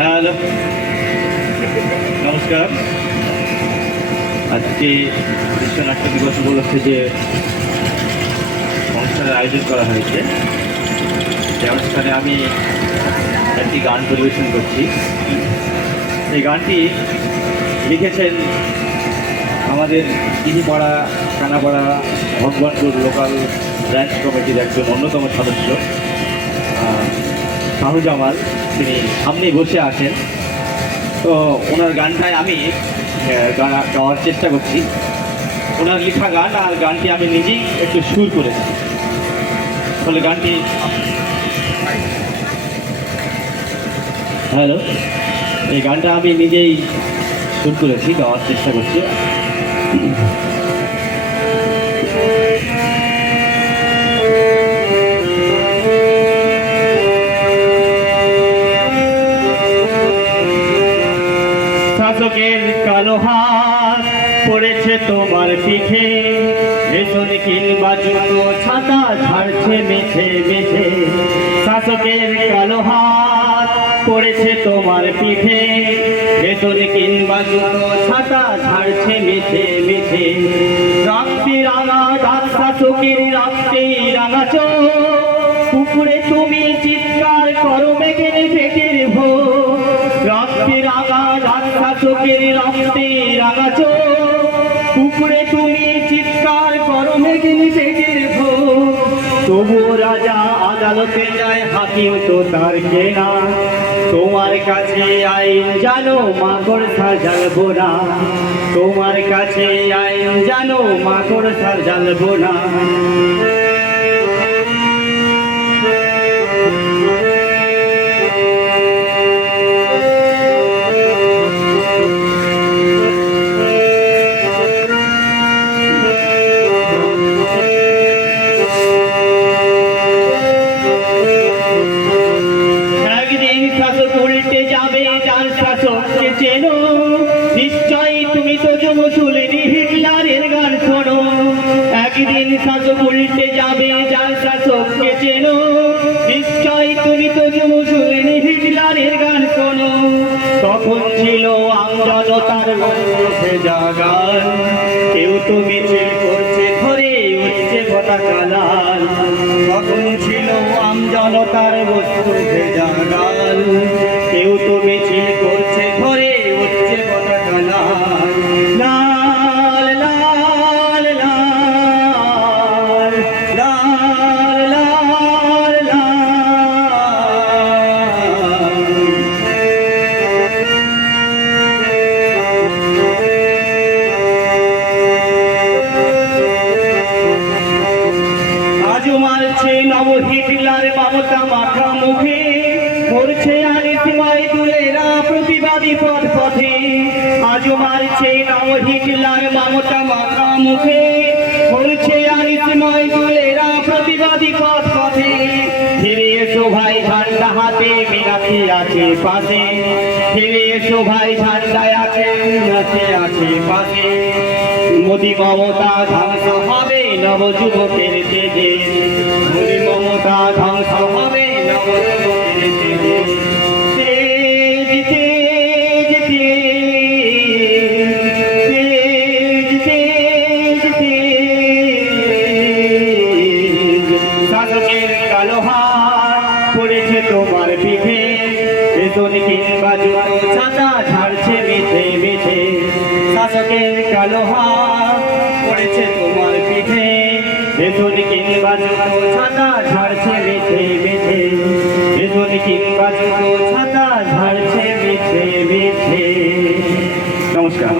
Hello, নমস্কার। আজকে বিশ্ব নাট্য দিবস উপলক্ষে যে অনুষ্ঠানের আয়োজন করা হয়েছে, যে অনুষ্ঠানে আমি একটি গান পরিবেশন করছি। এই গানটি লিখেছেন আমাদের চিনিপাড়া কানাপাড়া ভগবানপুর লোকাল ব্রাঞ্চ কমিটির একজন অন্যতম সদস্য শাহজামাল। তিনি সামনেই বসে আছেন। তো ওনার গানটায় আমি গাওয়ার চেষ্টা করছি। ওনার লেখা গান, আর গানটি আমি নিজেই একটু সুর করেছি। ফলে গানটি হ্যালো, এই গানটা আমি নিজেই সুর করেছি, গাওয়ার চেষ্টা করছি। শাসকের কালো হাত পড়েছে তোমার পিঠে, রেশন কিংবা জুতো ছাতা ঝাড়ছে মেঝে মেঝে। শাসকের কালো হাত পড়েছে তোমার পিঠে, রেশন কিংবা জুতো ছাতা ঝাড়ছে মেঝে মেঝে। রাখতে রাঙা দাঁত শাসকের রাখতে রাঙা চোখ, পুকুরে তুমি চিৎকার করো মেঘের পেটের ভোগ। রাখতে রাঙা দাঁত শাসকের রাখতে রাঙা চোখ, পুকুরে তুমি চিৎকার করো মেঘের পেটের ভোগ। তবু রাজা আদালতে যায়, হাকিম তো তার কেনা। তোমার কাছে আইন জানো, মাকড় সাজালবো না। তোমার কাছে আইন জানো, মাকড় সাজালবো না। উল্টে যাবে যার শাসককে চেনো, নিশ্চয়ই তুমি তো মুসলিনি হিটলারের গান শোনো। একদিন শাসক উল্টে যাবে যার শাসককে চেনো, নিশ্চয়ই তুমি তো মুসলিনি হিটলারের গান শোনো। তখন ছিল আমজনতার ভেজা গান, কেউ তো মিছিল করছে ধরে উঠছে পতাকা লাল। তখন ছিল আমজনতার বস্তু ভেজা গান, কেউ তো মিছিল করছে ধরে উঠছে পতাকা লাল। লাল লাল লাল লাল লাল লাল। আজও মারছে নব হিটলার মমতা মাথা মুখে, মরছে আলিসমাই দুলেরা প্রতিবাদী পথ পথে। আজও মারছে নব হিটলার মমতা মাথা মুখে, মরছে আলিসমাই দুলেরা প্রতিবাদী পথ পথে। ফিরে এসো ভাই ঝান্ডা হাতে, মীনাক্ষী আছে পাশে। ফিরে এসো ভাই ঝান্ডা আছে, আছে আছে পাশে। মোদি মমতা ধ্বংস হবে নবযুবকের তেজে, মোদি মমতা ধ্বংস হবে নবযুবকের তেজে। তেজ তেজ তেজ তেজ তেজ। শাসকের কালো হাত পড়েছে তোমার পিঠে, রেশন কিংবা জুতো ছাতা ঝাড়ছে মেঝে মেঝে। শাসকের কালো হাত পড়েছে তোমার পিঠে, রেশন কিংবা জুতো ছাতা ঝাড়ছে মেঝে মেঝে। রেশন কিংবা জুতো ছাতা ঝাড়ছে মেঝে মেঝে। নমস্কার।